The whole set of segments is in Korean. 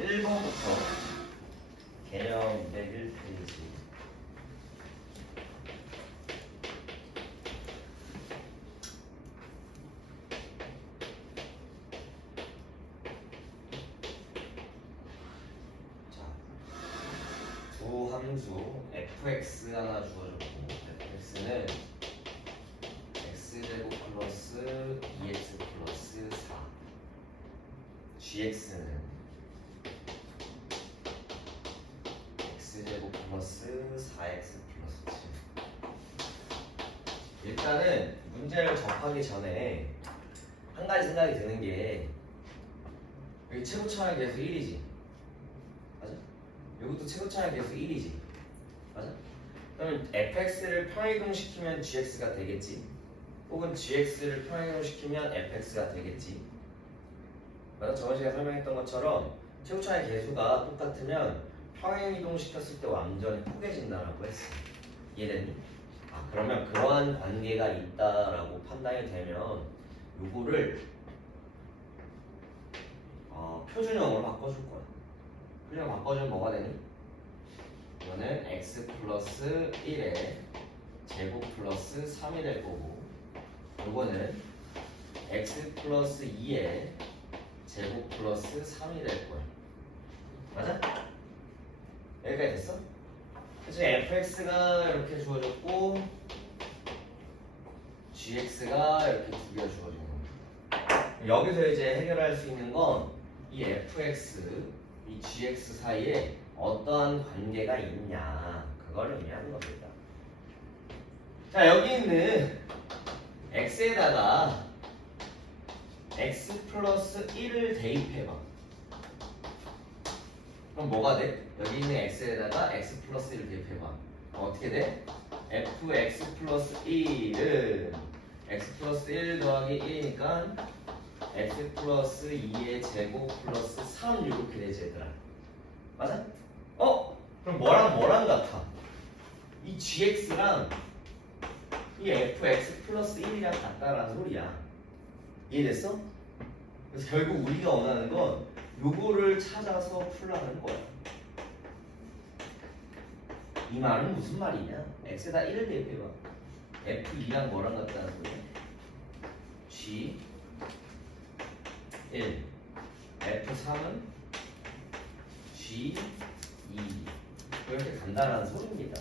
1번부터 개념 201페이지. 두 함수 fx 하나 주어졌고 fx는 x제곱 플러스 2x 플러스 4 gx는 x제곱 플러스 4x 플러스 7. 일단은 문제를 접하기 전에 한 가지 생각이 드는 게 여기 최고차의 계수 1이지 맞아? 여기도 최고차의 계수 1이지 맞아? 그러면 fx를 평이동시키면 gx가 되겠지 혹은 gx를 평이동시키면 fx가 되겠지 맞아? 저번 시간에 설명했던 것처럼 최고차의 계수가 똑같으면 평행이동시켰을 때 완전히 포개진다라고 했어. 이해됐니? 그러면 그러한 관계가 있다라고 판단이 되면 요거를 표준형으로 바꿔줄 거야. 표준형 바꿔주면 뭐가 되니? 이거는 x 플러스 1에 제곱 플러스 3이 될 거고 요거는 x 플러스 2에 제곱 플러스 3이 될 거야. 맞아? 여기까지 됐어? 그래서 fx가 이렇게 주어졌고 gx가 이렇게 두 개가 주어진 겁니다. 여기서 이제 해결할 수 있는 건 이 fx, 이 gx 사이에 어떠한 관계가 있냐 그걸 의미하는 겁니다. 자 여기 있는 x에다가 x 플러스 1을 대입해봐. 그럼 뭐가 돼? 여기 있는 x에다가 x 플러스 1을 대입해봐. 어떻게 돼? fx 플러스 1은 x 플러스 1 더하기 1이니까 x 플러스 2의 제곱 플러스 3 이렇게 되지 얘들아. 맞아? 그럼 뭐랑 같아? 이 gx랑 이 fx 플러스 1이랑 같다라는 소리야. 이해됐어? 그래서 결국 우리가 원하는 건 요거를 찾아서 풀라는 거야. 이 말은 무슨 말이냐? x에다 1을 대입해봐. f2랑 뭐랑 같다는 소리야? g1 f3은 g2 이렇게 간다라는 소리입니다.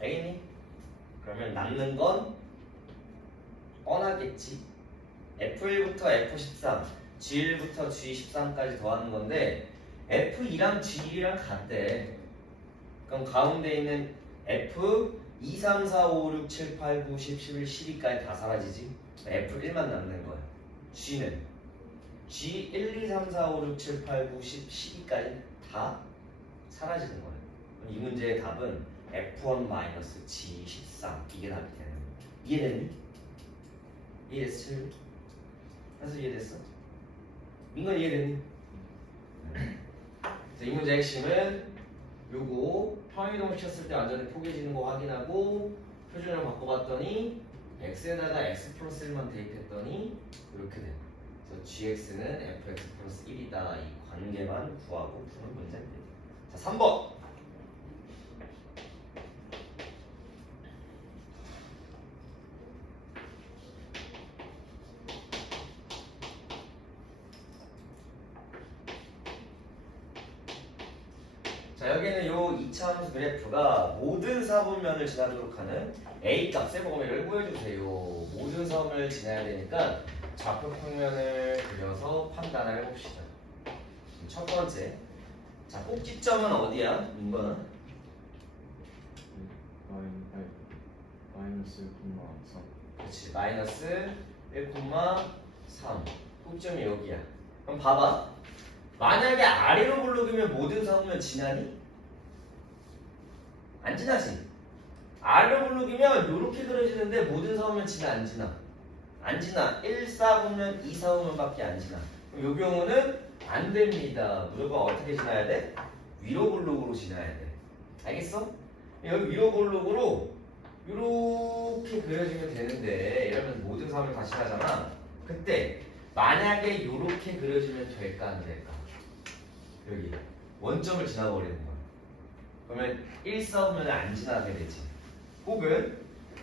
알겠니? 그러면 남는 건 뻔하겠지. f1부터 f13 G1부터 G13까지 더하는 건데 F2랑 G1이랑 같대. 그럼 가운데 있는 F 2, 3, 4, 5, 6, 7, 8, 9, 10, 11, 12까지 다 사라지지. F1만 남는 거야. G는 G 1, 2, 3, 4, 5, 6, 7, 8, 9, 10, 12까지 다 사라지는 거야. 이 문제의 답은 F1-G13 이게 답이 되는 거야. 이해됐니? 이해됐어? 그래서 이해됐어? 민건 이해되니? 이 문제의 핵심은 요거 평이동 시켰을 때 완전히 포개지는 거 확인하고 표준을 바꿔봤더니 x에다가 x 플러스 1만 대입했더니 이렇게 돼. 그래서 gx는 fx 플러스 1이다. 이 관계만 구하고 푸는 문제입니다. 자, 3번. 자 여기는 요 2차 함수 그래프가 모든 사분면을 지나도록 하는 a 값의 범위를 구해주세요. 모든 사분면을 지나야 되니까 좌표 평면을 그려서 판단을 해봅시다. 첫 번째, 자 꼭지점은 어디야? 이거는 마이너스 1,3. 그렇지 마이너스 1,3 꼭지점이 여기야. 그럼 봐봐. 만약에 아래로 굴러가면 모든 사분면 지나니? 안 지나지. 아래로 굴러가면 이렇게 그려지는데 모든 사분면 지나 안 지나? 안 지나. 1, 4분면, 2, 4분면밖에 안 지나. 그럼 이 경우는 안 됩니다. 무조건 어떻게 지나야 돼? 위로 굴러으로 지나야 돼. 알겠어? 여기 위로 굴러으로 이렇게 그려지면 되는데 이러면 모든 사분면 다 지나잖아. 그때 만약에 이렇게 그려지면 될까 안 될까? 여기 원점을 지나버리는 거야. 그러면 1 싸우면 안 지나게 되지. 혹은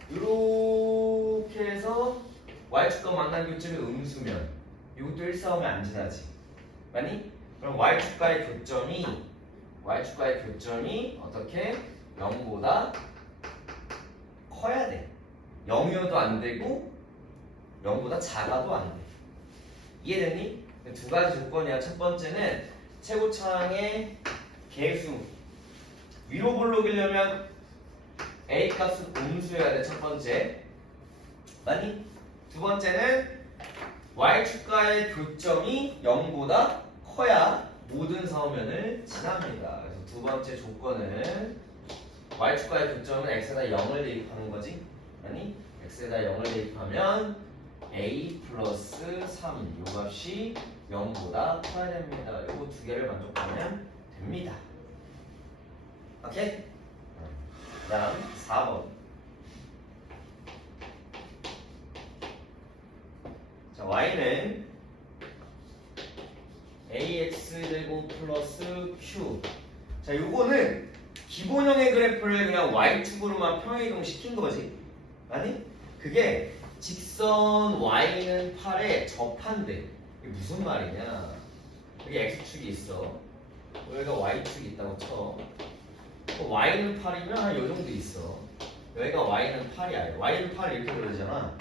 이렇게 해서 y축과 만난 교점이 음수면 이것도 1 싸우면 안 지나지. 맞니? 그럼 y축과의 교점이 어떻게 0보다 커야 돼. 0이어도 안 되고 0보다 작아도 안 돼. 이해됐니? 두 가지 조건이야. 첫 번째는 최고차항의 개수 위로 불러오려면 A 값은 음수여야 돼. 첫 번째. 맞니? 두 번째는 y축과의 교점이 0보다 커야 모든 서면을 지납니다. 그래서 두 번째 조건은 y축과의 교점은 x에다 0을 대입하는 거지. 아니 x에다 0을 대입하면 a 플러스 3 요 값이 0보다 커야 됩니다. 이거 두 개를 만족하면 됩니다. 오케이? 다음 4번. 자, y는 ax제곱 플러스 q. 자, 요거는 기본형의 그래프를 그냥 y축으로만 평행이동 시킨 거지. 아니? 그게 직선 y는 8에 접한대. 이게 무슨 말이냐? 여기 x축이 있어. 여기가 y축이 있다고 쳐. y는 8이면 한 요 정도 있어. 여기가 y는 8이야. y는 8 이렇게 그려지잖아.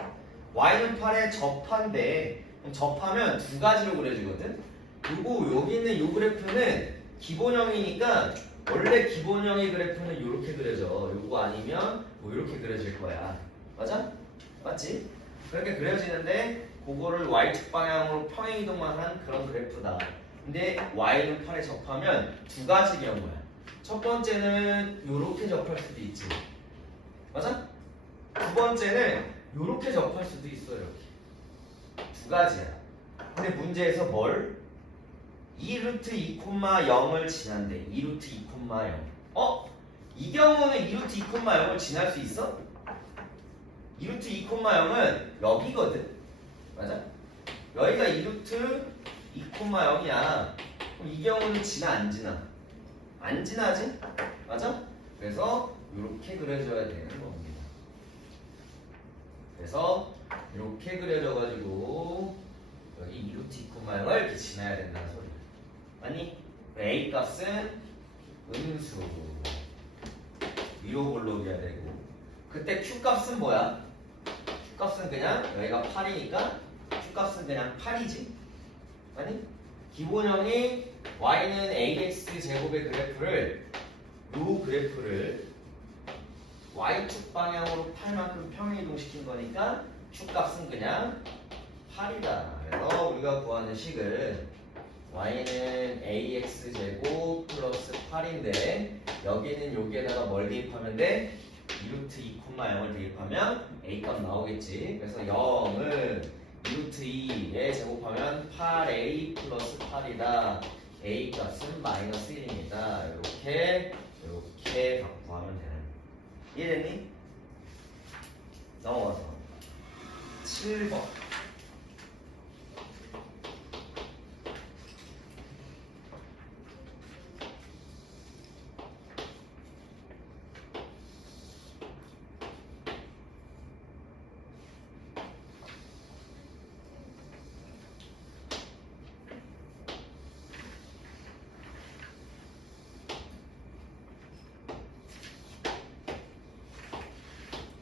y는 8에 접한데 접하면 두 가지로 그려지거든. 그리고 여기 있는 요 그래프는 기본형이니까 원래 기본형의 그래프는 이렇게 그려져. 요거 아니면 뭐 이렇게 그려질 거야. 맞아? 맞지? 그렇게 그려지는데 그거를 y축 방향으로 평행이동만 한 그런 그래프다. 근데 y는 8에 접하면 두 가지 경우야. 첫 번째는 이렇게 접할 수도 있지. 맞아? 두 번째는 이렇게 접할 수도 있어. 이렇게. 두 가지야. 근데 문제에서 뭘? 2루트 2,0을 지난대. 2루트 2,0. 이 경우는 2루트 2,0을 지날 수 있어? 2루트 2,0은 여기거든. 맞아? 여기가 2루트 2,0이야. 그럼 이 경우는 지나 안 지나? 안 지나지? 맞아? 그래서 이렇게 그려줘야 되는 겁니다. 그래서 이렇게 그려져가지고 여기 2루트 2,0을 이렇게 지나야 된다는 소리야. 아니 A 값은 음수 위로 볼록이어야 되고 그때 Q 값은 뭐야? Q 값은 그냥 여기가 8이니까 Q 값은 그냥 8이지. 아니 기본형이 y는 ax 제곱의 그래프를 요 그래프를 y축 방향으로 8만큼 평행이동시킨 거니까 Q 값은 그냥 8이다. 그래서 우리가 구하는 식은 y는 ax 제곱 플러스 8인데 여기는 여기에다가 뭘 대입하면 돼? 2루트 2,0을 대입하면 a 값 나오겠지. 그래서 0은 2루트 2에 제곱하면 8a 플러스 8이다. a 값은 마이너스 1입니다. 이렇게 갖고 하면 되는. 이해됐니? 넘어가서 7번.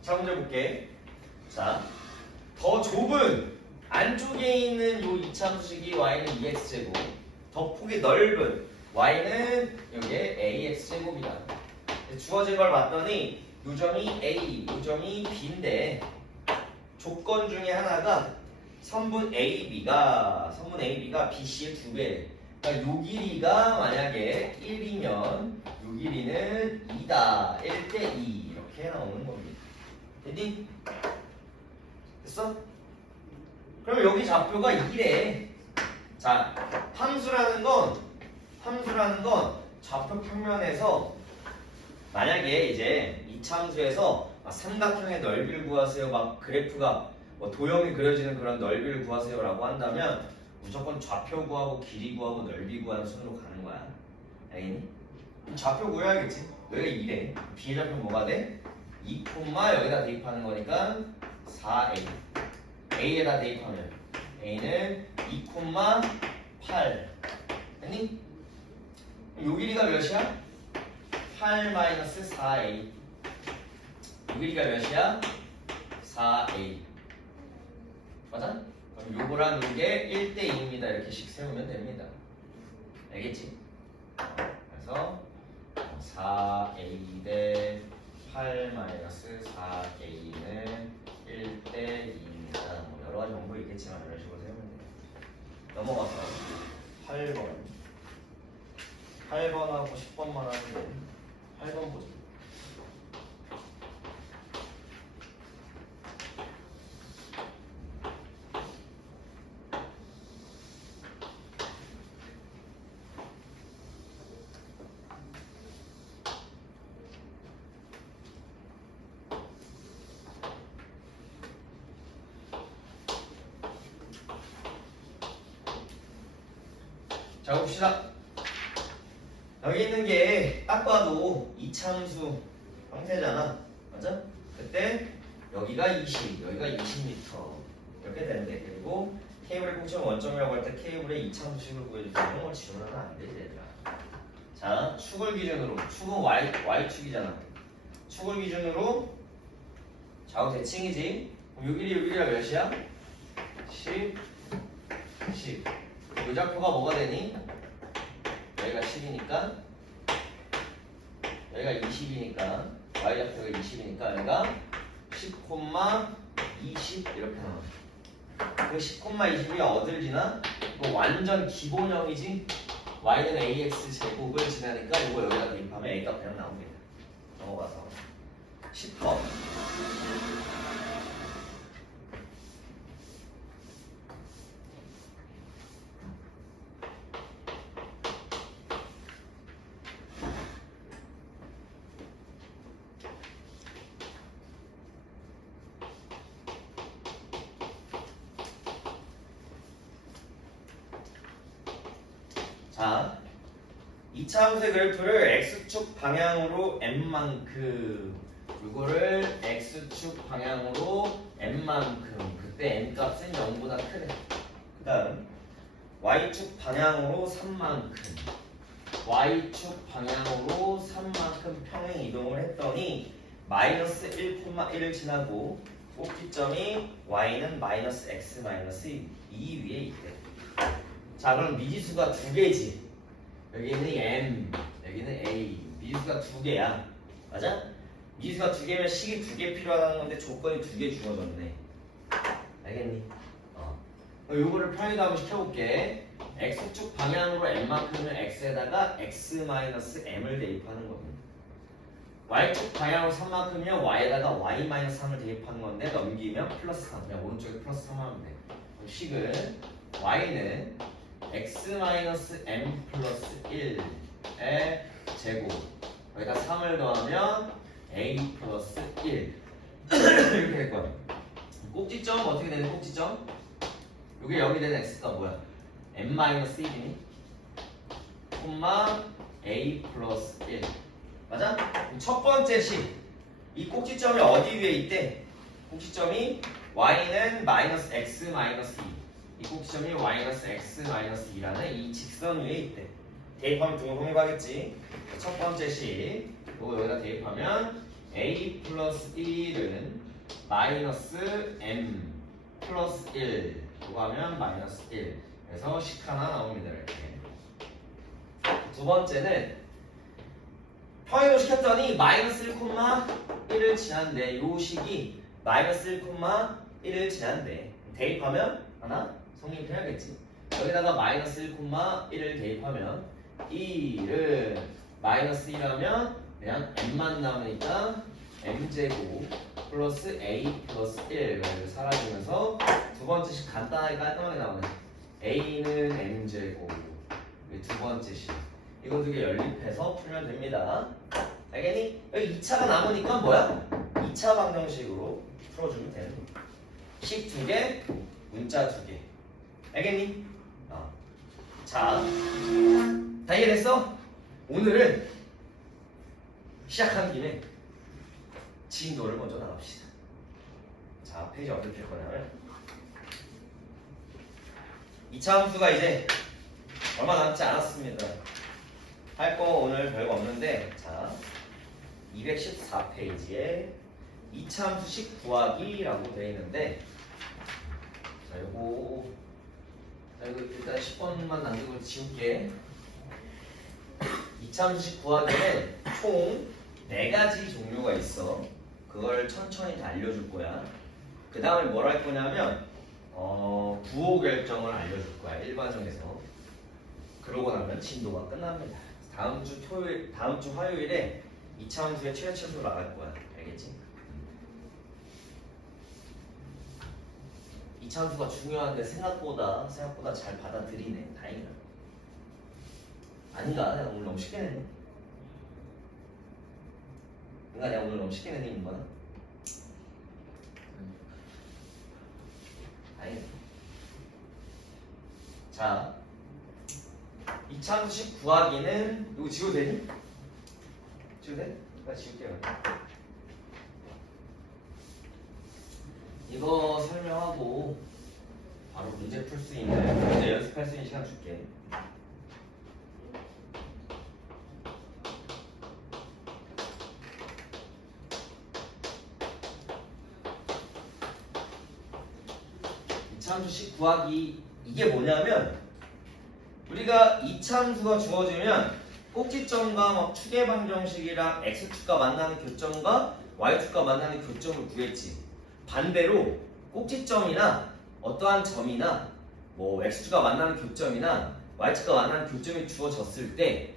자, 문제 볼게. 자, 더 좁은 안쪽에 있는 요 이차함수식이 y는 2x제곱, 더 폭이 넓은 y는 여기에 ax제곱이다. 주어진 걸 봤더니 요점이 a, 요점이 b인데 조건 중에 하나가 선분 AB가 BC의 2배. 그러니까 요 길이가 만약에 1이면 요 길이는 2다. 1대 2 이렇게 나오는 겁니다. 됐니? 됐어? 그럼 여기 좌표가 2래. 자, 함수라는 건 좌표 평면에서 만약에 이제 이차함수에서 삼각형의 넓이를 구하세요. 막 그래프가 뭐 도형이 그려지는 그런 넓이를 구하세요라고 한다면 무조건 좌표 구하고 길이 구하고 넓이 구하는 순으로 가는 거야. 알겠니? 그럼 좌표 구해야겠지. 여기가 2래. B의 좌표는 뭐가 돼? 2, 여기다 대입하는 거니까 4A. A에다 대입하면 A는 2,8. 됐니? 요 길이가 몇이야? 8 마이너스 4A. 요 길이가 몇이야? 4A. 맞아? 그럼 요거랑 요게 1대2입니다. 이렇게씩 세우면 됩니다. 알겠지? 그래서 4A 대 8 마이너스 4A는 1대2입니다. 뭐 여러 가지 정보 있겠지만 이런 식으로 세우면 돼요. 넘어가서 8번. 8번하고 10번만 하는데 8번 보자. 자 봅시다. 여기 있는 게 딱 봐도 이차함수 형태잖아. 맞아? 그때 여기가 20, 여기가 20m 이렇게 되는데, 그리고 케이블의 꼭지점 원점이라고 할 때 케이블의 이차함수식을 구해주세요. 이런 걸 지원하면 안 되지 얘들아. 자, 축을 기준으로, 축은 Y축이잖아. 축을 기준으로 좌우 대칭이지. 그럼 요 길이가 몇이야? 10, 10. 요 좌표가 뭐가 되니? 여기가 10이니까 여기가 20이니까 y좌표가 20이니까 여기가 10,20 이렇게 나와. 그 10,20이 어딜 지나? 이거 완전 기본형이지. y는 ax 제곱을 지나니까 이거 여기다 대입하면 a가 그냥 나옵니다. 넘어가서 10번. 자, 2차 함수의 그래프를 x축 방향으로 n만큼, 이거를 x축 방향으로 n만큼, 그때 n 값은 0보다 크네. 그 다음 y축 방향으로 3만큼, y축 방향으로 3만큼 평행 이동을 했더니 마이너스 1,1을 지나고 꼭지점이 y는 마이너스 x 마이너스 2 위에 있대. 자, 그럼 미지수가 두 개지. 여기는 m, 여기는 a. 미지수가 두 개야. 맞아? 미지수가 두 개면 식이 두 개 필요하다는 건데 조건이 두 개 주어졌네. 알겠니? 요거를 편의감을 시켜볼게. x축 방향으로 m만큼은 x에다가 x-m을 대입하는 겁니다. y축 방향으로 3만큼이면 y에다가 y-3을 대입하는 건데 넘기면 플러스 3. 그냥 오른쪽에 플러스 3 하면 돼. 그럼 식은 y는 x-m 플러스 1의 제곱, 여기다 3을 더하면 a 플러스 1 이렇게 될 거야. 꼭지점은 어떻게 되는 꼭지점? 여기 0이 되는 x가 뭐야? m-1이니? 콤마 a 플러스 1. 맞아? 첫 번째 식. 이 꼭지점이 어디 위에 있대? 꼭지점이 y는 마이너스 x 마이너스 2. 이 꼭지점이 y-x-2라는 이 직선 위에 있대. 대입하면 동일하겠지. 첫 번째 식 이거 여기다 대입하면 a 플러스 1은 마이너스 m 플러스 1 이거 하면 마이너스 1. 그래서 식 하나 나옵니다. 이렇게. 두 번째는 평행이동 시켰더니 마이너스 1,1을 지난대. 요 식이 마이너스 1,1을 지난대. 대입하면 하나 성립해야겠지. 여기다가 마이너스 1,1을 대입하면 1은 마이너스 1하면 그냥 m만 남으니까 m제곱 플러스 a 플러스 1 사라지면서 두 번째 식 간단하게 깔끔하게 나오네. a는 m제곱. 두 번째 식 이거 두 개 연립해서 풀면 됩니다. 알겠니? 여기 2차가 남으니까 뭐야? 2차 방정식으로 풀어주면 되는 거야. 식 두 개, 문자 두 개. 알겠니? 자, 다 이해됐어? 오늘은 시작한 김에 진도를 먼저 나갑시다. 자, 페이지 어떻게 할 거냐면 2차 함수가 이제 얼마 남지 않았습니다. 할 거 오늘 별거 없는데, 자, 214페이지에 2차 함수식 구하기라고 되어 있는데, 자, 요거 일단 10번만 남기고 지울게. 2차 함수식 구하기는 총 4가지 종류가 있어. 그걸 천천히 다 알려줄 거야. 그 다음에 뭘 할 거냐면 부호 결정을 알려줄 거야. 일반형에서. 그러고 나면 진도가 끝납니다. 다음 주 화요일에 2차 함수의 최대치수 나갈 거야. 알겠지? 2차 함수가 중요한데 생각보다 잘 받아들이네. 다행이다. 아닌가? 내가 오늘 너무 쉽게 냈네. 내가 오늘 너무 쉽게 내는 인거나? 다행이다. 자, 2차 함수식 구하기는 이거 지워도 되니? 지워도 돼? 나 지울게요. 이거 설명하고 바로 문제 풀 수 있는 문제 연습할 수 있는 시간 줄게. 이차함수식 구하기 이게 뭐냐면 우리가 이차함수가 주어지면 꼭지점과 막 축의 방정식이랑 x축과 만나는 교점과 y축과 만나는 교점을 구했지. 반대로 꼭지점이나 어떠한 점이나 뭐 x축과 만나는 교점이나 y축과 만나는 교점이 주어졌을 때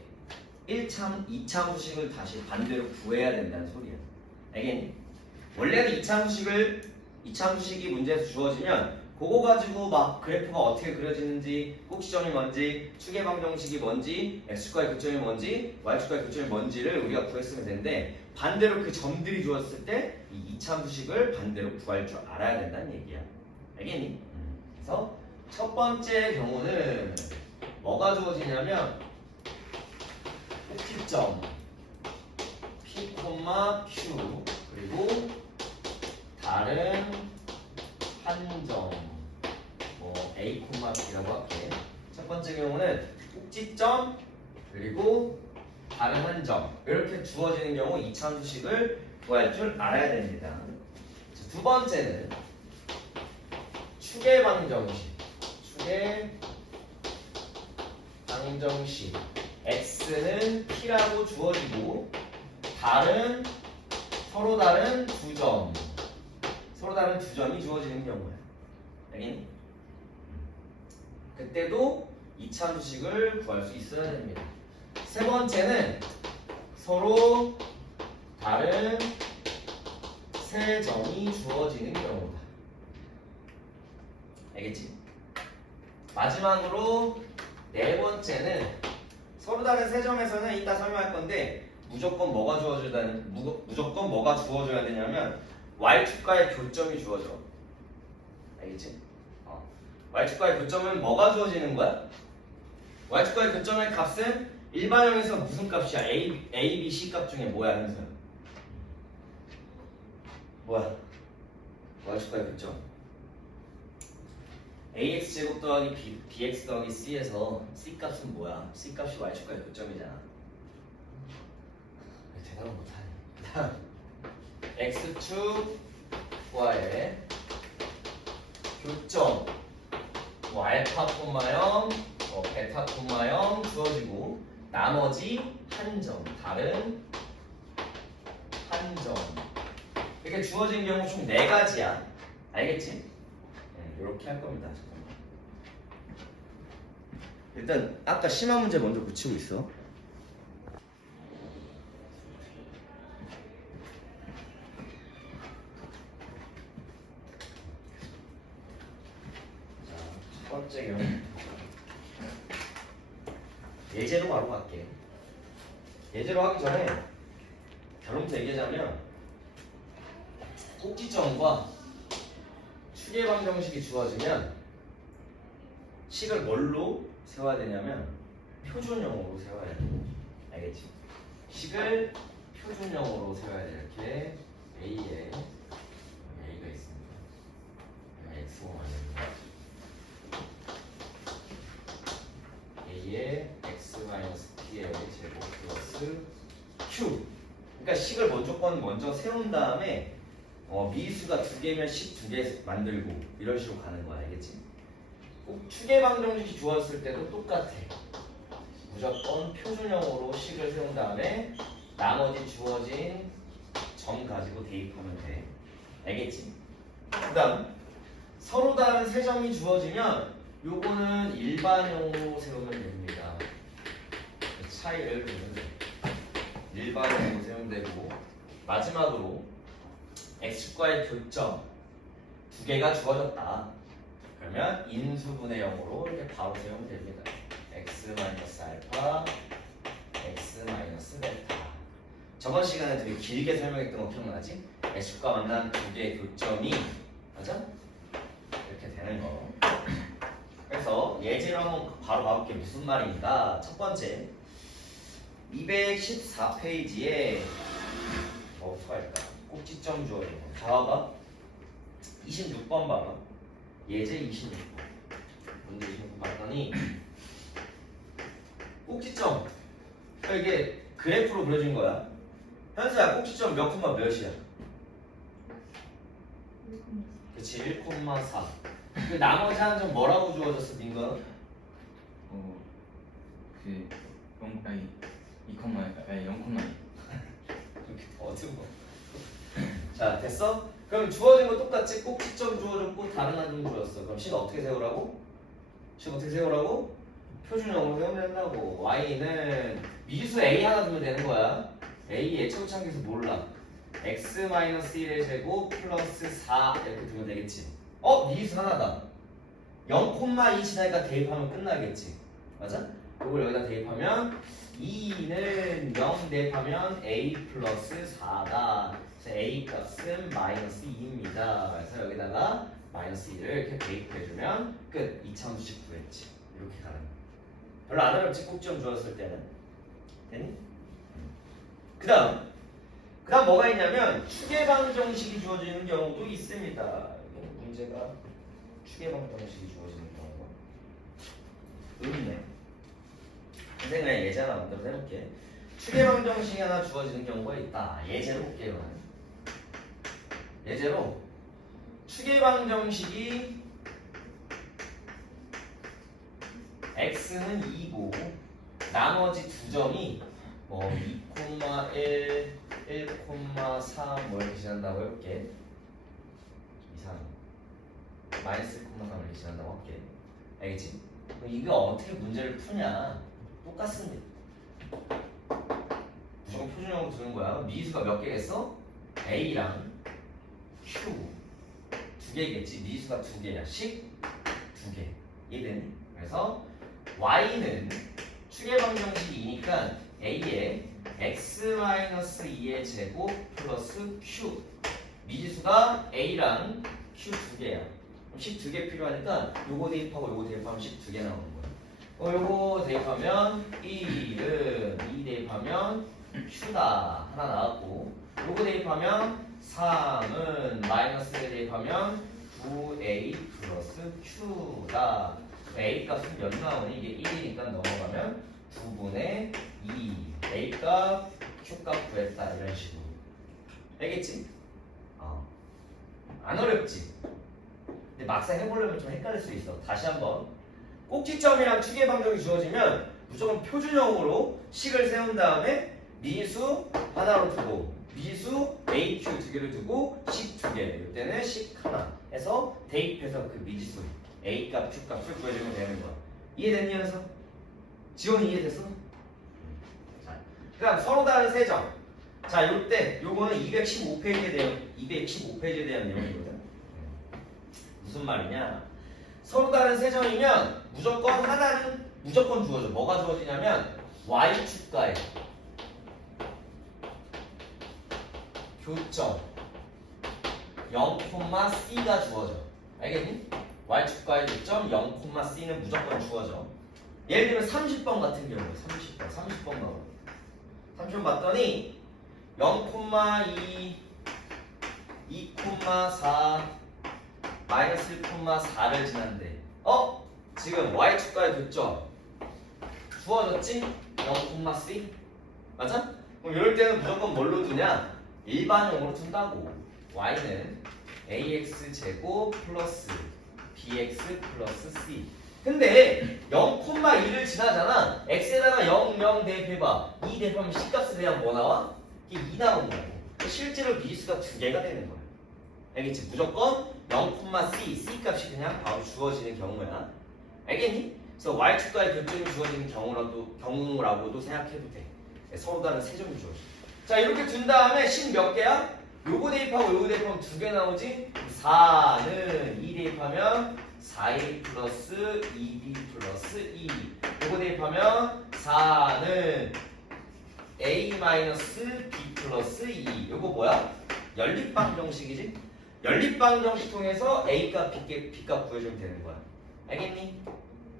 1차, 2차 함수식을 다시 반대로 구해야 된다는 소리야. 알겠니? 원래는 2차 함수식이 문제에서 주어지면 그거 가지고 막 그래프가 어떻게 그려지는지, 꼭지점이 뭔지, 축의 방정식이 뭔지, x축과의 교점이 뭔지, y축과의 교점이 뭔지를 우리가 구했으면 되는데 반대로 그 점들이 주어졌을 때 이 2차 함수식을 반대로 구할 줄 알아야 된다는 얘기야. 알겠니? 그래서 첫 번째 경우는 뭐가 주어지냐면 꼭지점 P, Q 그리고 다른 한 점 A, B라고 할게. 첫 번째 경우는 꼭지점 그리고 다른 한 점 이렇게 주어지는 경우 2차 함수식을 구할 줄 알아야 됩니다. 자, 두 번째는 축의 방정식 x는 p라고 주어지고 서로 다른 두 점이 주어지는 경우야. 알겠니? 그때도 2차 함수식을 구할 수 있어야 됩니다. 세 번째는 서로 다른 세 점이 주어지는 경우다. 알겠지? 마지막으로 네 번째는 서로 다른 세 점에서는 이따 설명할 건데 무조건 뭐가 주어져야 되냐면 y축과의 교점이 주어져. 알겠지? y축과의 교점은 뭐가 주어지는 거야? y축과의 교점의 값은 일반형에서 무슨 값이야? A, B, C 값 중에 뭐야? 항상 뭐야? y축과의 교점 ax제곱 더하기 bx 더하기 c에서 c 값은 뭐야? c 값이 y축과의 교점이잖아. 대답을 못하네. x축과의 교점 알파, 베타, 주어지고 나머지 한 점, 다른 한 점 이렇게 주어진 경우 총 4가지야. 알겠지? 네, 이렇게 할 겁니다. 잠깐만. 일단 아까 심화 문제 먼저 붙이고 있어. 첫 번째 경우 예제로 바로 갈게. 예제로 하기 전에 결론부터 얘기하자면 꼭지점과 축의 방정식이 주어지면 식을 뭘로 세워야 되냐면 표준형으로 세워야 돼. 알겠지? 식을 표준형으로 세워야 돼. 이렇게 A에 A가 있습니다. X가 아닙니다. A에 X-P의 제곱 플러스 Q. 그러니까 식을 먼저 세운 다음에 미수가 2개면 식 2개 만들고 이런 식으로 가는 거야. 알겠지? 꼭 추계방정식이 주어졌을 때도 똑같아. 무조건 표준형으로 식을 세운 다음에 나머지 주어진 점 가지고 대입하면 돼. 알겠지? 그 다음 서로 다른 세 점이 주어지면 요거는 일반형으로 세우면 됩니다. 차이를 보면 돼. 일반형으로 세우면 되고 마지막으로 x과의 교점 2개가 주어졌다. 그러면 인수분해 형으로 이렇게 바로 세우면 됩니다. x-알파, x-베타. 저번 시간에 되게 길게 설명했던 거 기억나지? x과 만난 2개의 교점이 맞아? 이렇게 되는 거. 그래서 예제로 한번 바로 봐볼게. 무슨 말입니까? 첫 번째 214페이지에 뭐부터 할까? 꼭지점 주어진 거. 자 봐봐. 26번 봐봐. 예제 26번. 문제 26번 봤더니 꼭지점. 이게 그래프로 그려진 거야. 현수야, 꼭지점 몇 콤마 몇이야? 그치, 1,4. 그 나머지 한 점 뭐라고 주어졌어, 민건? 그 0,2 이렇게 어두운 거. 자, 됐어? 그럼 주어진 거 똑같지? 꼭지점 주어졌고 다른 한 점 주어졌어. 그럼 식 어떻게 세우라고? 식 어떻게 세우라고? 표준형으로 세우면 된다고. y는 미수 a 하나 두면 되는 거야. a 예체고창에서 몰라. x-1의 제곱 플러스 4 이렇게 두면 되겠지. 미수 하나다. 0,2 지나니까 대입하면 끝나겠지. 맞아? 이걸 여기다 대입하면 2는 0 대입하면 a 플러스 4다. 그래서 a 값은 마이너스 2입니다. 그래서 여기다가 마이너스 2를 이렇게 대입해주면 끝. 2차함수식 구했지. 이렇게 가는 거야. 별로 안 어렵지? 꼭지점 주었을 때는. 됐니? 그 다음 뭐가 있냐면 추계방정식이 주어지는 경우도 있습니다. 문제가 추계방정식이 주어지는 경우가 없네. 선생님 예제 하나 만들어서 해볼게. 추계방정식이 하나 주어지는 경우가 있다. 예제로 볼게요. 예제로 추계방정식이 x는 2고 나머지 두 점이 2,1, 1,3 뭐 이렇게 지난다고 해볼게. 이상 마이너스 1,3 이렇게 지난다고 할게. 알겠지? 그럼 이거 어떻게 문제를 푸냐? 똑같습니다. 무조건 표준형으로 두는 거야. 미수가 몇 개겠어? A랑 Q 2개겠지. 미수가 2개야. 식 2개. 이해되니? 그래서 Y는 추계방정식이니까 A에 x-2의 제곱 플러스 q. 미지수가 A랑 Q 2개야. 그럼 식 2개 필요하니까 요거 대입하고 요거 대입하면 식 2개 나오는 거야. 요거 대입하면 1은 2 대입하면 Q다 하나 나왔고, 요거 대입하면 3은 마이너스 1 대입하면 9A 플러스 Q다. A 값은 몇 나오니? 이게 1이니까 넘어가면 9분의 2 A 값, Q 값 구했다. 이런 식으로. 알겠지? 안 어렵지? 근데 막상 해보려면 좀 헷갈릴 수 있어. 다시 한번. 꼭지점이랑 추계방정이 주어지면 무조건 표준형으로 식을 세운 다음에 미수 하나로 두고 미수 A, Q 2개를 두고 식 2개. 이때는 식 하나 해서 대입해서 그 미지수 A 값, Q 값을 구해주면 되는 거야. 이해됐니, 녀석? 지원이 이해됐어? 자, 그다음 서로 다른 세 점. 자, 요때 요거는 215페이지에 대한 내용이거든. 무슨 말이냐? 서로 다른 세 점이면 무조건 하나는 무조건 주어져. 뭐가 주어지냐면 y축과의 교점 0,c가 주어져. 알겠니? y축과의 교점 0,c는 무조건 주어져. 예를 들면 30번 같은 경우에 30번 나와. 30번 봤더니 0,2, 2,4, 마이너스 1,4를 지났는데 지금 y축과의 교점 주어졌지? 0,3 맞아? 그럼 이럴 때는 무조건 뭘로 두냐? 일반용으로 둔다고. y는 ax제곱 플러스 bx 플러스 c. 근데 0,2를 지나잖아. x에다가 0, 0 대입해봐. 2 대입하면 c값에 대한 뭐 나와? 이게 2 나오는 거고. 실제로 비수가 2개가 되는 거야. 알겠지? 무조건 0,c, c 값이 그냥 바로 주어지는 경우야. 알겠니? 그래서 y축과의 교점이 주어지는 경우라고도 생각해도 돼. 서로 다른 세 점이 주어져. 자, 이렇게 둔 다음에 신 몇 개야? 요거 대입하고 요거 대입하면 2개 나오지? 4는 2 대입하면 4a 플러스 2b 플러스 2. 요거 대입하면 4는 a 마이너스 b 플러스 2. 요거 뭐야? 연립방정식이지? 연립방정식 통해서 a값, b값 구해주면 되는 거야. 알겠니?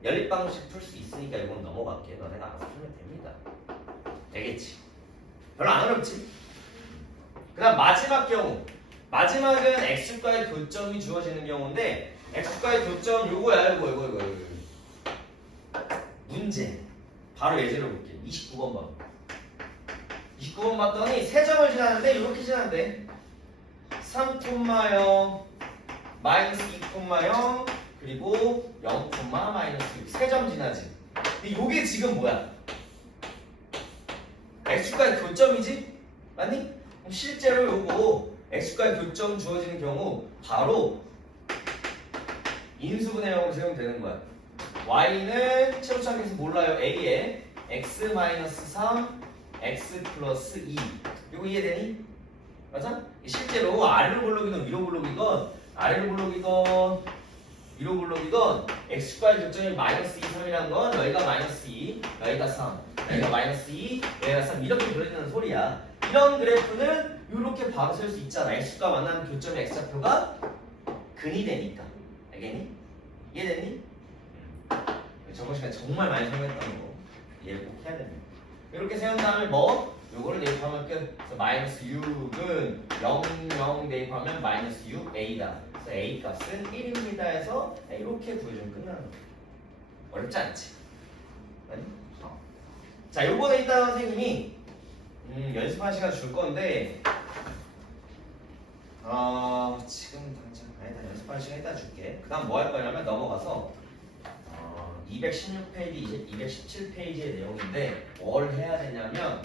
연립방정식 풀 수 있으니까 이건 넘어갈게. 너네가 알아서 풀면 됩니다. 알겠지? 별로 안 어렵지? 그 다음 마지막 경우. 마지막은 x축과의 교점이 주어지는 경우인데 x축과의 교점 요거야. 요거. 문제. 바로 예제로 볼게. 29번 봐. 29번 봤더니 세 점을 지나는데 이렇게 지나는데 3,0 마이너스 2,0 그리고 0, 마이너스 6 세 점 지나지. 근데 요게 지금 뭐야? x축과의 교점이지? 맞니? 그럼 실제로 요거 x축과의 교점 주어지는 경우 바로 인수분해 형으로 세우면 되는 거야. y는 최고차항에서 몰라요. a에 x-3 x 플러스 2 이거 이해되니? 맞아? 실제로 아래로 볼록이건 위로 볼록이건 아래로 볼록이건 위로 볼록이건 x축과의 교점이 마이너스 2, 3이라는 건 여기가 마이너스 2, 여기가 3, 여기가 마이너스 2, 여기가 3 이렇게 그려지는 소리야. 이런 그래프는 이렇게 바로 세울 수 있잖아. x축과 만나는 교점의 x좌표가 근이 되니까. 알겠니? 이해됐니? 저번 시간에 정말 많이 설명했던 거 이해 꼭 해야 됩니다. 이렇게 세운 다음에 뭐? 요거를 대입하면 끝. 그래서 마이너스 6은 0, 0 대입하면 마이너스 6a다. 그래서 a 값은 1입니다 해서 이렇게 구해주면 끝나는 거야. 어렵지 않지? 아니? 자, 요번에 이따가 선생님이 연습한 시간 줄 건데 지금 당장 아니다. 연습한 시간 이따 줄게. 그 다음 뭐 할 거냐면 넘어가서 216페이지, 217페이지의 내용인데 뭘 해야 되냐면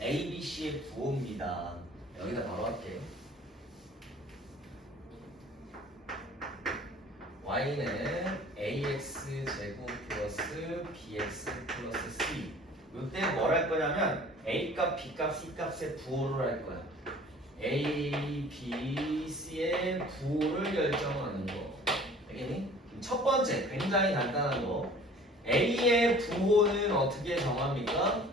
A, B, C의 부호입니다. 여기다 바로 할게요. Y는 AX 제곱 플러스 BX 플러스 C. 이때 뭘 할 거냐면 A 값, B 값, C 값의 부호를 할 거야. A, B, C의 부호를 결정하는 거. 알겠니? 첫 번째, 굉장히 간단한 거. A의 부호는 어떻게 정합니까?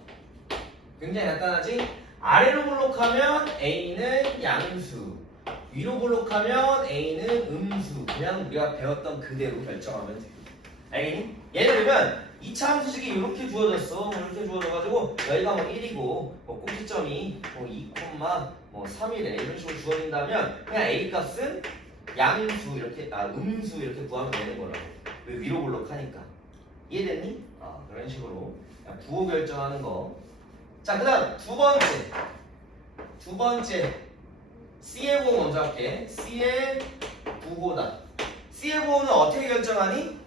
굉장히 간단하지? 아래로 볼록하면 A는 양수, 위로 볼록하면 A는 음수. 그냥 우리가 배웠던 그대로 결정하면 돼. 알겠니? 예를 들면 2차 함수식이 이렇게 주어졌어. 이렇게 주어져가지고 여기가 뭐 1이고 뭐 꼭지점이 뭐 2, 3이래. 이런 식으로 주어진다면 그냥 A 값은 양수 이렇게 음수 이렇게 구하면 되는 거라고. 왜 위로 볼록하니까. 이해됐니? 그런 식으로 부호 결정하는 거. 자, 그다음 두 번째 C의 부호 먼저 할게. C의 부호다. C의 부호는 어떻게 결정하니?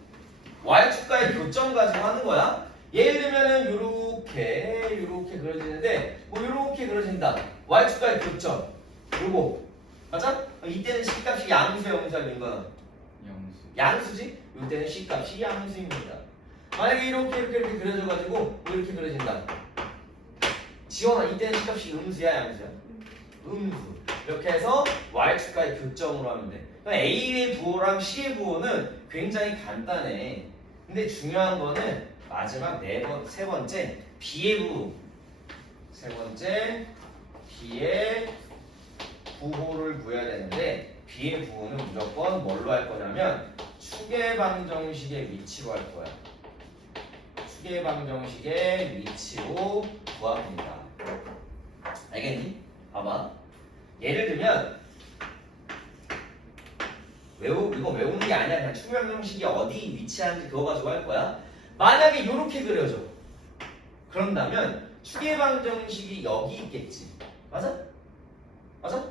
Y축과의 교점 가지고 하는 거야. 예를 들면은 요렇게 그려지는데 뭐 요렇게 그려진다. Y축과의 교점 요거 맞아? 이때는 C값이 양수야 음수야? 양수지? 이때는 C값이 양수입니다. 만약에 이렇게 그려져가지고 뭐 이렇게 그려진다. 지원아 이때는 C값이 음수야 양수야? 음수. 이렇게 해서 Y축과의 교점으로 하면 돼. 그러니까 A의 부호랑 C의 부호는 굉장히 간단해. 근데 중요한 거는 마지막 세 번째 B의 부호. 세 번째 B의 부호를 구해야 되는데 B의 부호는 무조건 뭘로 할 거냐면 추계방정식의 위치로 할 거야. 추계 방정식의 위치로 구합니다. 알겠니? 봐봐. 예를 들면 이거 외우는 게 아니야. 그냥 추계 방정식이 어디 위치하는지 그거 가지고 할 거야. 만약에 이렇게 그려져. 그런다면 추계 방정식이 여기 있겠지. 맞아? 맞아?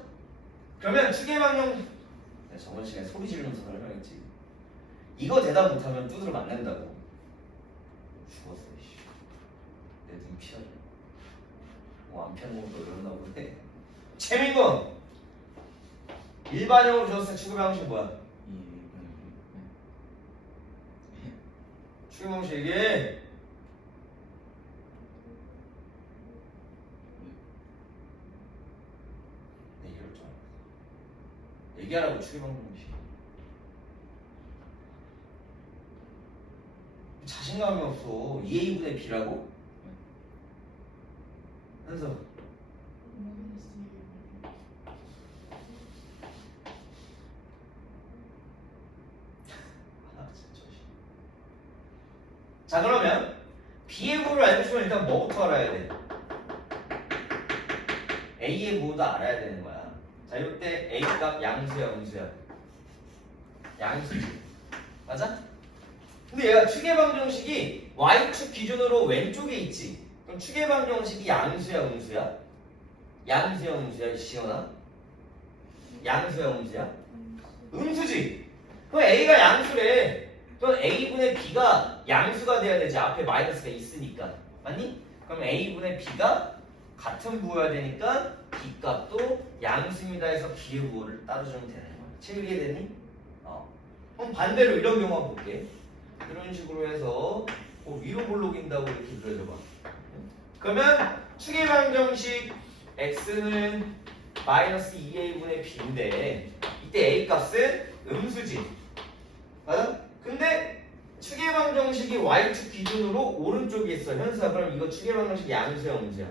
그러면 추계 방정 저번 시간에 소리 지르면서 설명했지. 이거 대답 못하면 두드러 맞는다고. 죽었어. 내 눈 피하려. 안 피하는 것도 어려웠나 보네. 최민건! 일반형으로 줬을 때 추계 방식 뭐야? 추계 방식 얘기해. 얘기할 줄 알았어. 얘기하라고 추계 방식. 자신감이 없어. 2a분의 b라고? 현서. 자, 그러면 b의 부호를 알고 싶으면 일단 뭐부터 알아야 돼? a의 부호도 알아야 되는 거야. 자, 이때 a 값 양수야, 음수야? 양수지. 맞아? 근데 얘가 추계 방정식이 y축 기준으로 왼쪽에 있지. 그럼 추계 방정식이 양수야, 음수야? 양수야, 음수야, 시연아? 양수야, 음수야? 음수지. 그럼 a가 양수래. 그럼 a분의 b가 양수가 돼야 되지. 앞에 마이너스가 있으니까. 맞니? 그럼 a분의 b가 같은 부호여야 되니까 b 값도 양수입니다 해서 b의 부호를 따라주면 되는 거야. 채우게 되니? 그럼 반대로 이런 경우 한번 볼게. 이런 식으로 해서 위로 볼록인다고 이렇게 그려줘봐. 그러면 추계 방정식 x는 마이너스 2a분의 b인데 이때 a 값은 음수지. 맞아? 근데 추계 방정식이 y축 기준으로 오른쪽에 있어. 현수야. 그럼 이거 추계 방정식 양수야, 음수야?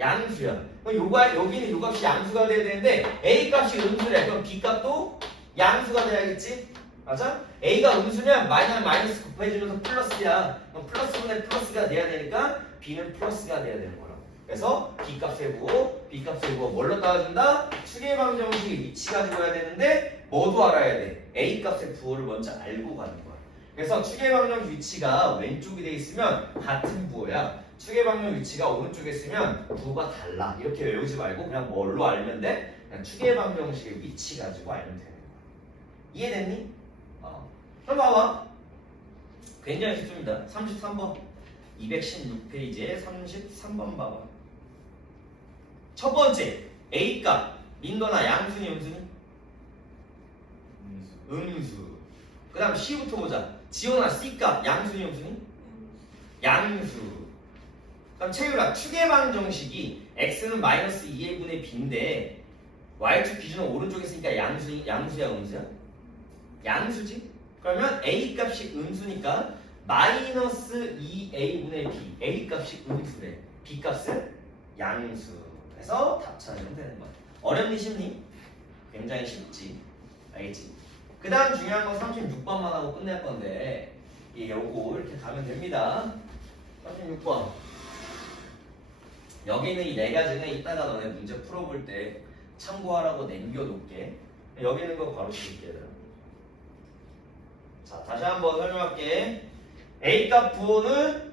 양수야. 그럼 여기는 요 값이 양수가 돼야 되는데 a 값이 음수래. 그럼 b 값도 양수가 돼야겠지? 맞아? a가 음수면 마이너스 곱해주면서 플러스야. 그럼 플러스분의 플러스가 돼야 되니까 b는 플러스가 돼야 되는 거라고. 그래서 b 값의 부호, b 값의 부호 뭘로 따라준다? 추계 방정식의 위치 가지고 해야 되는데 뭐도 알아야 돼? a 값의 부호를 먼저 알고 가는 거야. 그래서 추계 방정식 위치가 왼쪽이 돼 있으면 같은 부호야. 추계 방정식 위치가 오른쪽에 있으면 부호가 달라. 이렇게 외우지 말고 그냥 뭘로 알면 돼? 그냥 추계 방정식의 위치 가지고 알면 되는 거야. 이해됐니? 그럼 봐봐. 굉장히 쉽습니다. 33번. 216페이지에 33번 봐봐. 첫 번째, A값. 민거나 양수니 음수니? 음수. 그 다음 C부터 보자. 지원아 C값. 양수니 음수니? 양수. 그럼 채율아, 추계방정식이 X는 마이너스 2a분의 b인데 Y축 기준은 오른쪽에 있으니까 양수야 음수야? 양수지? 그러면 A 값이 음수니까 마이너스 2a분의 b. A 값이 음수래. B 값은 양수. 그래서 답 찾으면 되는 거야. 어렵니 쉽니? 굉장히 쉽지. 알겠지? 그 다음 중요한 건 36번만 하고 끝낼 건데 요거 이렇게 가면 됩니다. 36번. 여기는 이 네 가지는 이따가 너네 문제 풀어볼 때 참고하라고 남겨놓을게. 여기 있는 거 바로 줄게. 얘들아. 자, 다시 한번 설명할게. A값 부호는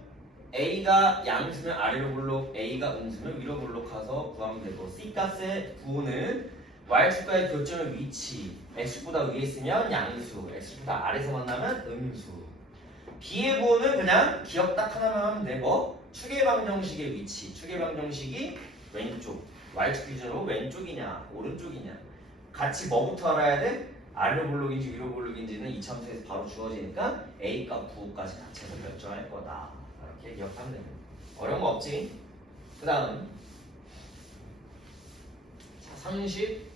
A가 양수면 아래로 볼록, A가 음수면 위로 볼록해서 구하면 되고, C값의 부호는 Y축과의 교점의 위치, X축보다 위에 있으면 양수, X축보다 아래에서 만나면 음수. B의 부호는 그냥 기억 딱 하나만 하면 되고, 추계방정식의 위치, 추계방정식이 왼쪽, Y축 기준으로 왼쪽이냐 오른쪽이냐 같이 뭐부터 알아야 돼? 아래로 볼록인지 위로 볼록인지는 이 참수에서 바로 주어지니까 A값 부호까지 같이 해서 결정할 거다. 이렇게 기억하면 됩니다. 어려운 거 없지? 그 다음 자, 36번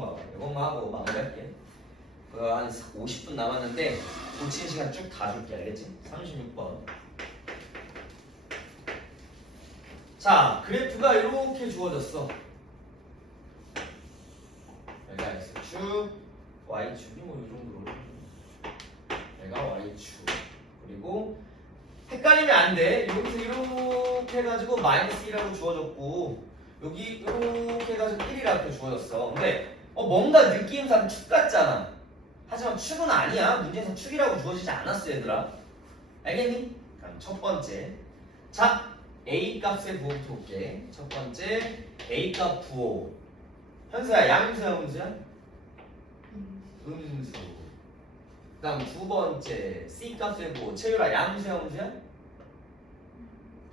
봐봐. 이것만 하고 마무리할게. 한 50분 남았는데 고치는 시간 쭉 다 줄게. 알겠지? 36번. 자, 그래프가 이렇게 주어졌어. 여기가 X축, Y축이 뭐 이 정도로. 얘가 Y축, 그리고 있고 헷갈리면 안 돼. 여기서 이렇게 해가지고 마이너스 1이라고 주어졌고 여기 이렇게 해가지고 1이라고 주어졌어. 근데 뭔가 느낌상 축 같잖아. 하지만 축은 아니야. 문제에서 축이라고 주어지지 않았어 얘들아. 알겠니? 그럼 첫 번째 자 A 값의 부호부터 볼게. 첫 번째 A 값 부호 현수야 양수야 음수야? 음수. 그 다음 두 번째 C 값의 부호 채율아 양수야 음수야?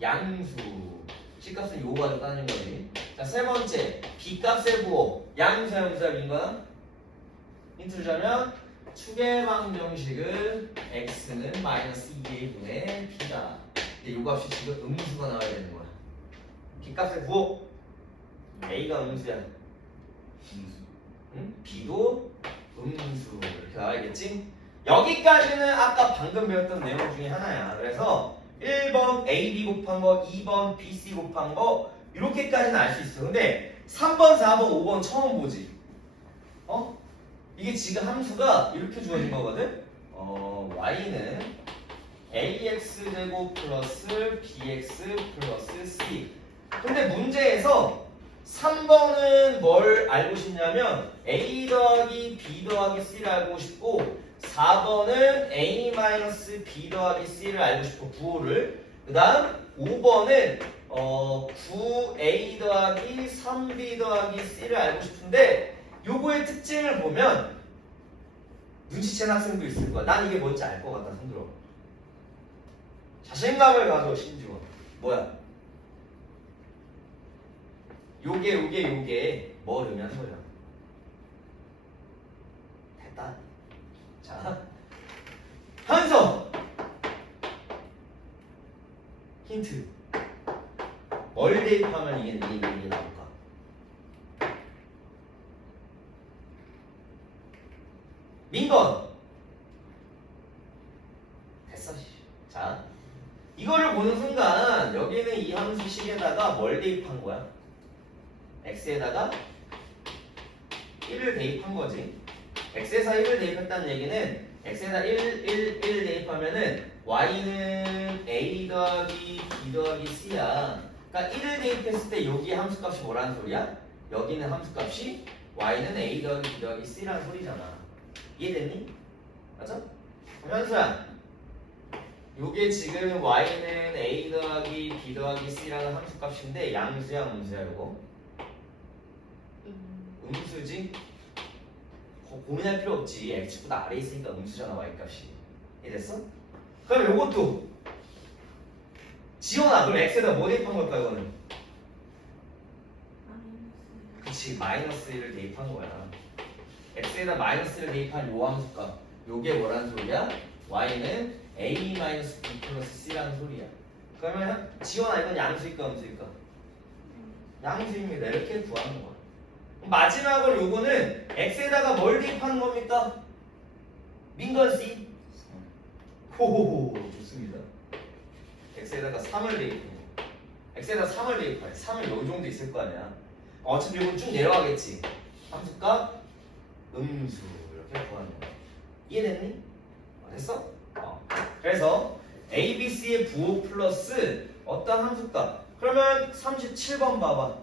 양수. C 값은 요거 가지고 따지는 거지. 자 세 번째 B 값의 부호 양수야 음수야 민거야? 힌트 주자면 축의 방정식은 x는 마이너스 2의 분의 b다. 근데 요 값이 지금 음수가 나와야 되는 거야. B 값의 부호 A가 음수야. 응? B도 음수 이렇게 나와야겠지? 여기까지는 아까 방금 배웠던 내용 중에 하나야. 그래서 1번 AB 곱한 거, 2번 BC 곱한 거 이렇게까지는 알 수 있어. 근데 3번, 4번, 5번 처음 보지. 이게 지금 함수가 이렇게 주어진 거거든? y는 ax 제곱 플러스 bx 플러스 c. 근데 문제에서 3번은 뭘 알고 싶냐면 a 더하기 b 더하기 c를 알고 싶고 4번은 a 마이너스 b 더하기 c를 알고 싶고 부호를. 그 다음 5번은 9a 더하기 3b 더하기 c를 알고 싶은데 요거의 특징을 보면 눈치챈 학생도 있을 거야. 난 이게 뭔지 알 것 같다. 손 들어. 자신감을 가져 신지원. 뭐야? 요게 뭘 의미하는 거야? 됐다. 자, 현서 힌트. 뭘 대입하면 이게 나올까? 민건 됐어. 자 이거를 보는 순간 여기는 이 함수식에다가 뭘 대입한 거야? x에다가 1을 대입한 거지. x에서 1을 대입했다는 얘기는 x에다 1 대입하면은 y는 a 더하기 b 더하기 c야. 그러니까 1을 대입했을 때 여기 함수값이 뭐라는 소리야? 여기는 함수값이 y는 a 더하기 b 더하기 c라는 소리잖아. 이해됐니? 맞아? 그럼 현수야 요게 지금 y는 a 더하기 b 더하기 c라는 함수값인데 양수야 음수야 요거? 음수지? 고민할 필요 없지. x보다 아래에 있으니까 음수잖아 y값이. 이해됐어? 그럼 요것도 지원아 그럼 x에다 뭐 대입한 걸까 이거는? 그치 마이너스 1을 대입한 거야. x에다 마이너스를 대입한 요 함수값 요게 뭐라는 소리야? y는 a 마이너스 b 플러스 c라는 소리야. 그러면 지원아 이건 양수일까 음수일까? 양수입니다. 이렇게 구하는 거야. 마지막으로 요거는 x에다가 뭘 대입하는 겁니까? 민건 C? 호호호 좋습니다. x에다가 3을 대입해. x에다 3을 대입해. 3은 요 정도 있을 거 아니야. 어차피 요건 쭉 내려가겠지. 함수값 음수 이렇게 구하는 거야. 이해됐니? 됐어? 그래서 A, B, C의 부호 플러스 어떤 함수값. 그러면 37번 봐봐.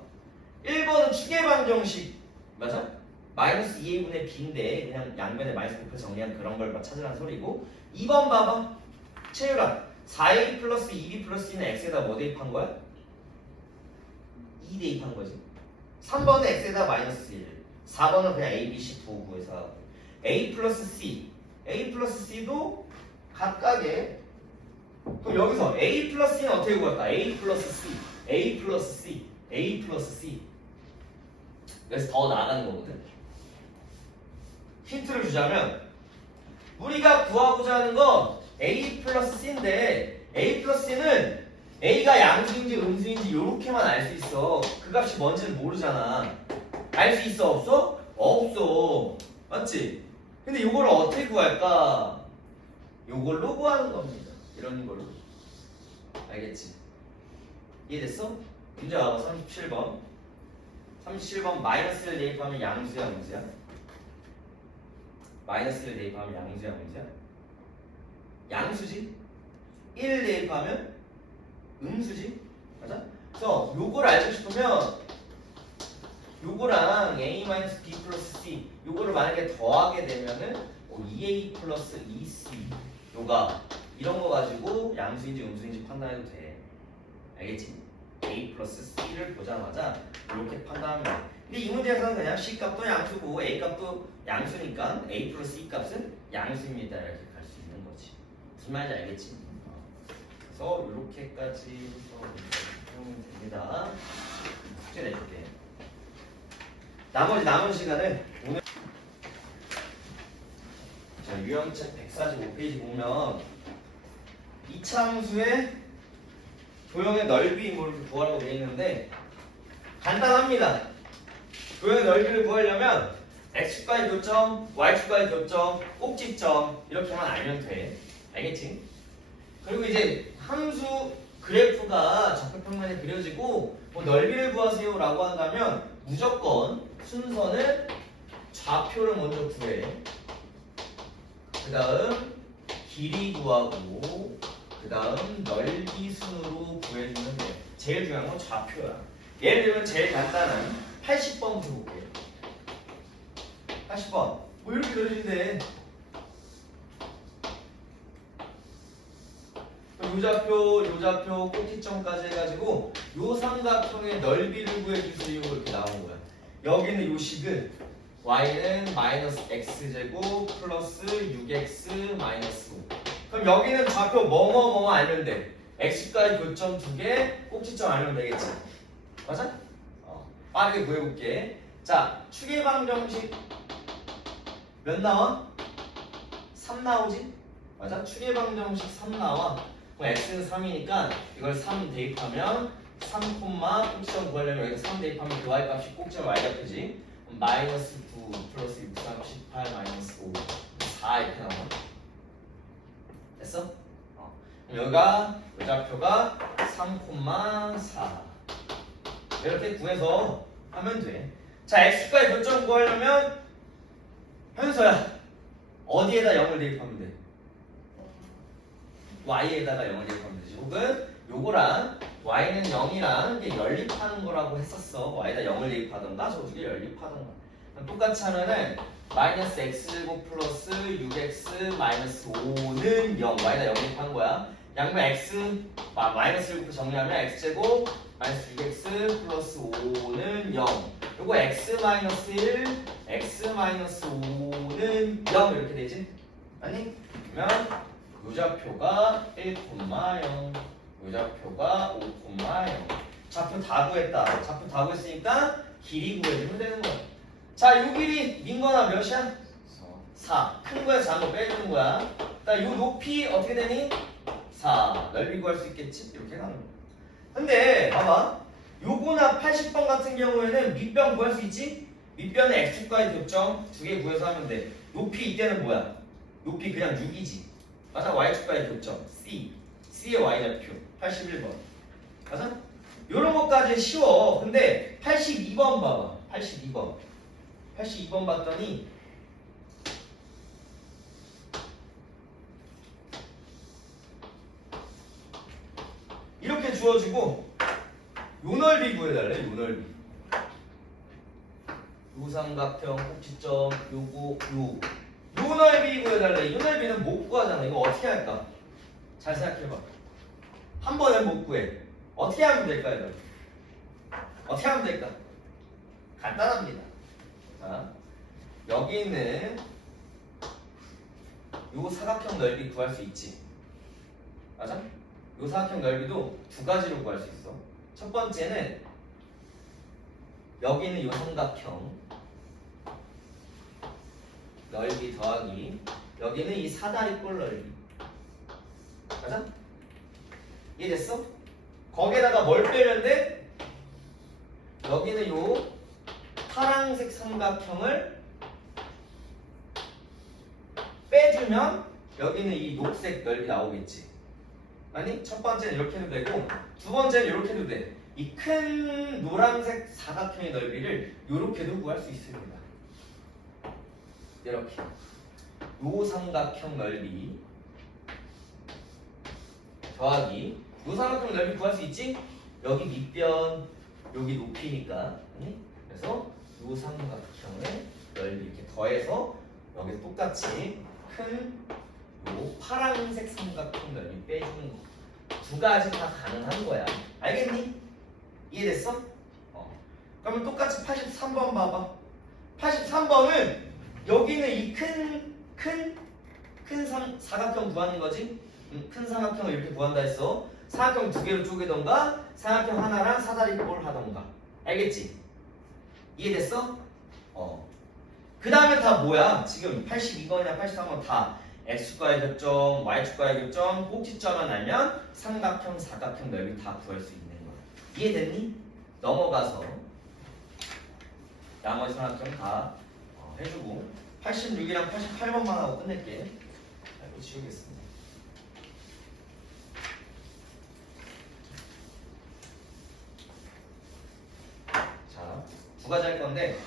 1번은 축의 방정식 맞아? 마이너스 2a 분의 b인데 그냥 양변에 마이너스 곱해서 정리한 그런 걸 찾으라는 소리고. 2번 봐봐. 채율아 4a 플러스 2b 플러스 2는 x에다 뭐 대입한 거야? 2 대입한 거지. 3번은 x에다 마이너스 1, 4번은 그냥 a, b, c 부호 구해서 a 플러스 c, a 플러스 c도 각각의. 그럼 여기서 a 플러스 c는 어떻게 구할까? a 플러스 c, a 플러스 c, a 플러스 c. 그래서 더 나아가는 거거든. 힌트를 주자면 우리가 구하고자 하는 건 a 플러스 c인데 a 플러스 c는 a가 양수인지 음수인지 이렇게만 알 수 있어. 그 값이 뭔지는 모르잖아. 알 수 있어 없어? 없어. 맞지? 근데 이거를 어떻게 구할까? 이걸로 구하는 겁니다. 이런 걸로. 알겠지? 이해됐어? 문제 와봐. 37번. 37번 마이너스를 대입하면 양수야 음수야? 마이너스를 대입하면 양수야 음수야? 양수지? 1 대입하면 음수지. 맞아? 그래서 요걸 알고 싶으면 요거랑 a-b 플러스 c 요거를 만약에 더하게 되면은 2a 플러스 2c 요가 이런 거 가지고 양수인지 음수인지 판단해도 돼. 알겠지? a 플러스 c를 보자마자 이렇게 판단하면 돼. 근데 이 문제에서는 그냥 c 값도 양수고 a 값도 양수니까 a 플러스 c 값은 양수입니다 이렇게 갈 수 있는 거지. 무슨 말인지 알겠지? 그래서 이렇게까지 하면 됩니다. 숙제 내줄게. 나머지 남은 시간은 오늘 자, 유형책 145페이지 보면 이차함수의 도형의 넓이 뭘 구하라고 되어 있는데 간단합니다. 도형의 넓이를 구하려면 x축과의 교점, y축과의 교점, 꼭지점 이렇게만 알면 돼. 알겠지? 그리고 이제 함수 그래프가 좌표평면에 그려지고 뭐 넓이를 구하세요 라고 한다면 무조건 순서는 좌표를 먼저 구해. 그 다음 길이 구하고 그 다음 넓이 순으로 구해주면 돼. 제일 중요한 건 좌표야. 예를 들면 제일 간단한 80번부터 볼게요. 80번 뭐 이렇게 그려진대. 요 좌표, 꼭지점까지 해가지고 요 삼각형의 넓이를 구해주세요 이렇게 나온 거야. 여기는 요 식은 y는 마이너스 x제곱 플러스 6x 마이너스 5. 그럼 여기는 좌표 뭐뭐 알면 돼. x과의 교점 2개, 꼭지점 알면 되겠지. 맞아? 빠르게 구해볼게. 자, 추계방정식 몇 나와? 3 나오지? 맞아? 추계방정식 3 나와. 그럼 x는 3이니까 이걸 3 대입하면 3, 꼭지점 구하려면 여기서 3 대입하면 그 y값이 꼭지점 y값이지. 마이너스 9 플러스 6, 3, 18 마이너스 5 4 이렇게 나와. 됐어? 여기가 이 좌표가 3,4 이렇게 구해서 하면 돼. 자, x과의 교점 구하려면 현서야 어디에다 0을 대입하면 돼? y에다가 0을 대입하면 되지. 혹은 요거랑 y는 0이랑 이게 연립하는 거라고 했었어. y에다 0을 대입하던가 저쪽에 연립하던가. 똑같이 하면은 마이너스 x제곱 플러스 6x 마이너스 5는 0 y에다 0 대입하는 거야. 양면 x 마이너스 6로 정리하면 x제곱 마이너스 6x 플러스 5는 0 요거 x 마이너스 1 x 마이너스 5는 0 이렇게 되지? 아니? 그러면 요 좌표가 1,0 요 좌표가 5,0 좌표 다 구했다. 좌표 다 구했으니까 길이 구해주면 되는 거야. 자, 요 길이 민거나 몇이야? 4. 큰 거에서 작은 거 빼주는 거야. 자, 요 높이 어떻게 되니? 4. 넓이 구할 수 있겠지? 이렇게 가는 거야. 근데 봐봐. 요거나 80번 같은 경우에는 밑변 구할 수 있지? 밑변은 x축과의 교점 2개 구해서 하면 돼. 높이 이때는 뭐야? 높이 그냥 6이지. 맞아? y축과의 교점 c. c의 y좌표 81번. 맞아? 요런 것까지 쉬워. 근데 82번 봐봐. 82번 봤더니 이렇게 주어지고 요 넓이 구해달래. 요 넓이. 요 삼각형 꼭지점 요거 요 넓이 구해달래. 요 넓이는 못 구하잖아. 이거 어떻게 할까? 잘 생각해봐. 한 번에 못 구해. 어떻게 하면 될까? 이거? 어떻게 하면 될까? 간단합니다. 자, 여기는 요 사각형 넓이 구할 수 있지. 맞아? 요 사각형 넓이도 두 가지로 구할 수 있어. 첫 번째는 여기는 요 삼각형 넓이 더하기 여기는 이 사다리꼴 넓이. 맞아? 이해됐어? 거기에다가 뭘 빼면 돼? 여기는 요 파란색 삼각형을 빼주면 여기는 이 녹색 넓이 나오겠지. 아니 첫 번째는 이렇게 해도 되고 두 번째는 이렇게 해도 돼. 이 큰 노란색 사각형의 넓이를 이렇게도 구할 수 있습니다. 이렇게 요 삼각형 넓이 더하기 요 삼각형 넓이 구할 수 있지? 여기 밑변 여기 높이니까 아니? 그래서 요 삼각형의 넓이 이렇게 더해서 여기서 똑같이 큰 요 파란색 삼각형 넓이 빼주는 거 두 가지 다 가능한 거야. 알겠니? 이해됐어? 그러면 똑같이 83번 봐봐. 83번은 여기는 이 큰 사각형 구하는 거지. 큰 사각형을 이렇게 구한다 했어. 사각형 두 개로 쪼개던가 사각형 하나랑 사다리꼴 하던가. 알겠지? 이해됐어? 그 다음에 다 뭐야? 지금 82번이나 83번 다 x축과의 교점, y축과의 교점, 꼭지점만 알면 삼각형, 사각형 넓이 다 구할 수 있는 거야. 이해됐니? 넘어가서 나머지 삼각형 다 해주고 86이랑 88번만 하고 끝낼게. 이거 지우겠습니다. 자, 두 가지 할 건데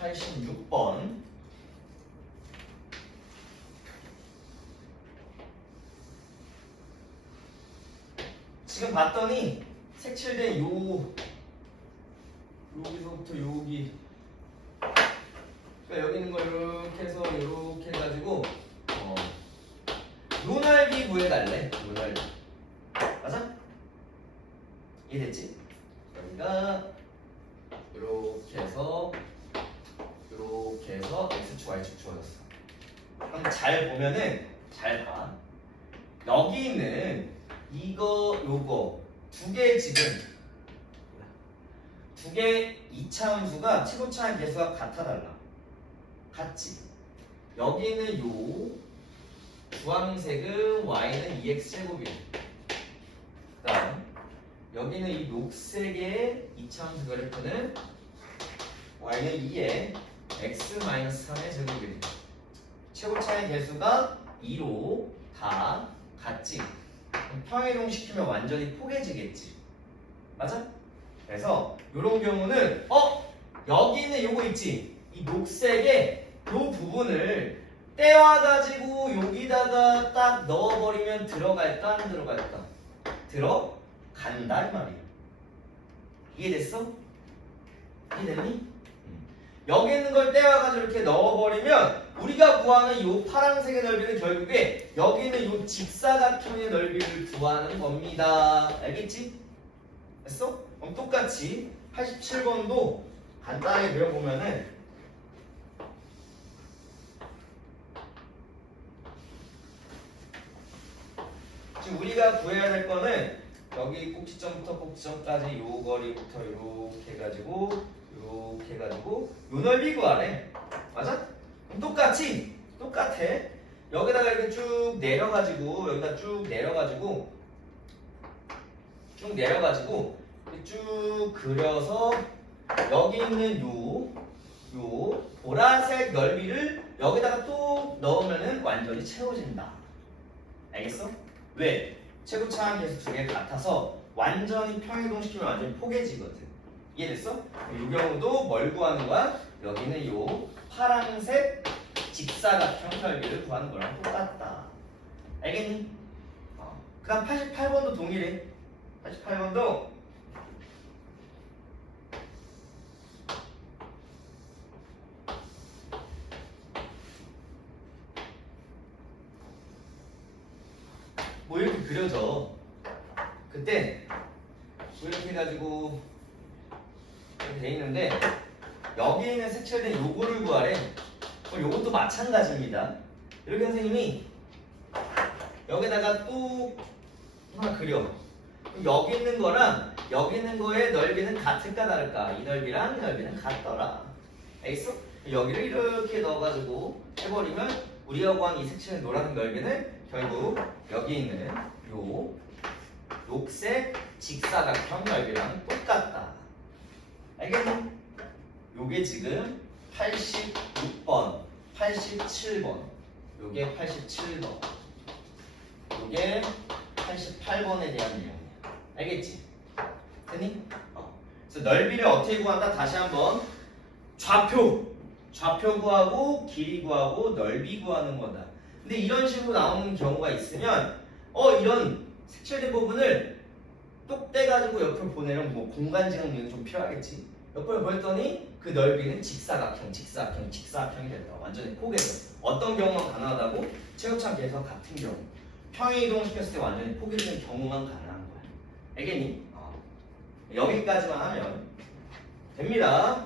86번 지금 봤더니 색칠된 여기서부터 여기 그러니까 여기 있는 거 이렇게 해서 이렇게 해가지고 요 넓이 구해달래. 요 넓이 맞아? 이해됐지? 여기가 이렇게 해서 x축 y축 주어졌어. 그럼 잘 보면은 잘 봐. 여기 있는 이거 요거 두 개 지금 두 개 이차함수가 최고차의 개수가 같아 달라. 같지? 여기는 요 주황색은 y는 2x제곱이고 그 다음 여기는 이 녹색의 이차함수 그래프는 y는 2에 x-3의 제곱이고 최고차의 개수가 2로 다 같지? 그럼 평이동시키면 완전히 포개지겠지? 맞아? 그래서 이런 경우는 여기는 요거 있지? 이 녹색의 요 부분을 떼와가지고 여기다가 딱 넣어버리면 들어갈까 안 들어갈까? 들어간다 이 말이야. 이해됐어? 이해됐니? 여기 있는 걸 떼와가지고 이렇게 넣어버리면 우리가 구하는 요 파란색의 넓이는 결국에 여기 있는 요 직사각형의 넓이를 구하는 겁니다. 알겠지? 됐어? 그럼 똑같이 87번도 간단하게 배워보면은 지금 우리가 구해야 될 거는 여기 꼭지점부터 꼭지점까지 요 거리부터 이렇게 해가지고 요 넓이 구하래. 맞아? 그럼 똑같아. 여기다가 이렇게 쭉 내려가지고 여기다 쭉 내려가지고 쭉 그려서 여기 있는 요 보라색 넓이를 여기다가 또 넣으면은 완전히 채워진다. 알겠어? 왜? 최고차항 개수 두 개 같아서 완전히 평이동시키면 완전히 포개지거든. 이해됐어? 이 경우도 뭘 구하는 거야? 여기는 요 파란색 직사각형 넓이를 구하는 거랑 똑같다. 알겠니? 그 다음 88번도 동일해. 88번도 뭐 이렇게 그려져. 그때 뭐 이렇게 해가지고 이렇게 돼 있는데 여기 있는 색칠된 요거를 구하래. 요것도 마찬가지입니다. 이렇게 선생님이 여기다가 또 하나 그려. 여기 있는 거랑 여기 있는 거의 넓이는 같을까 다를까? 이 넓이랑 이 넓이는 같더라. 알겠어? 여기를 이렇게 넣어가지고 해버리면 우리가 구한 이 색칠된 노란색 넓이는 결국 여기 있는 요 녹색 직사각형 넓이랑 똑같다. 알겠니? 요게 지금 86번, 87번, 요게 87번, 요게 88번에 대한 내용이야. 알겠지? 됐니? 그래서 넓이를 어떻게 구한다? 다시 한번 좌표 구하고 길이 구하고 넓이 구하는 거다. 근데 이런 식으로 나오는 경우가 있으면 이런 색칠된 부분을 똑 떼가지고 옆으로 보내면 뭐 공간지각력이 좀 필요하겠지. 옆으로 보냈더니 그 넓이는 직사각형이 된다. 완전히 포개져. 어떤 경우만 가능하다고? 최고참 계에서 같은 경우. 평행 이동시켰을 때 완전히 포개지는 경우만 가능한 거야. 알겠니? 여기까지만 하면 됩니다.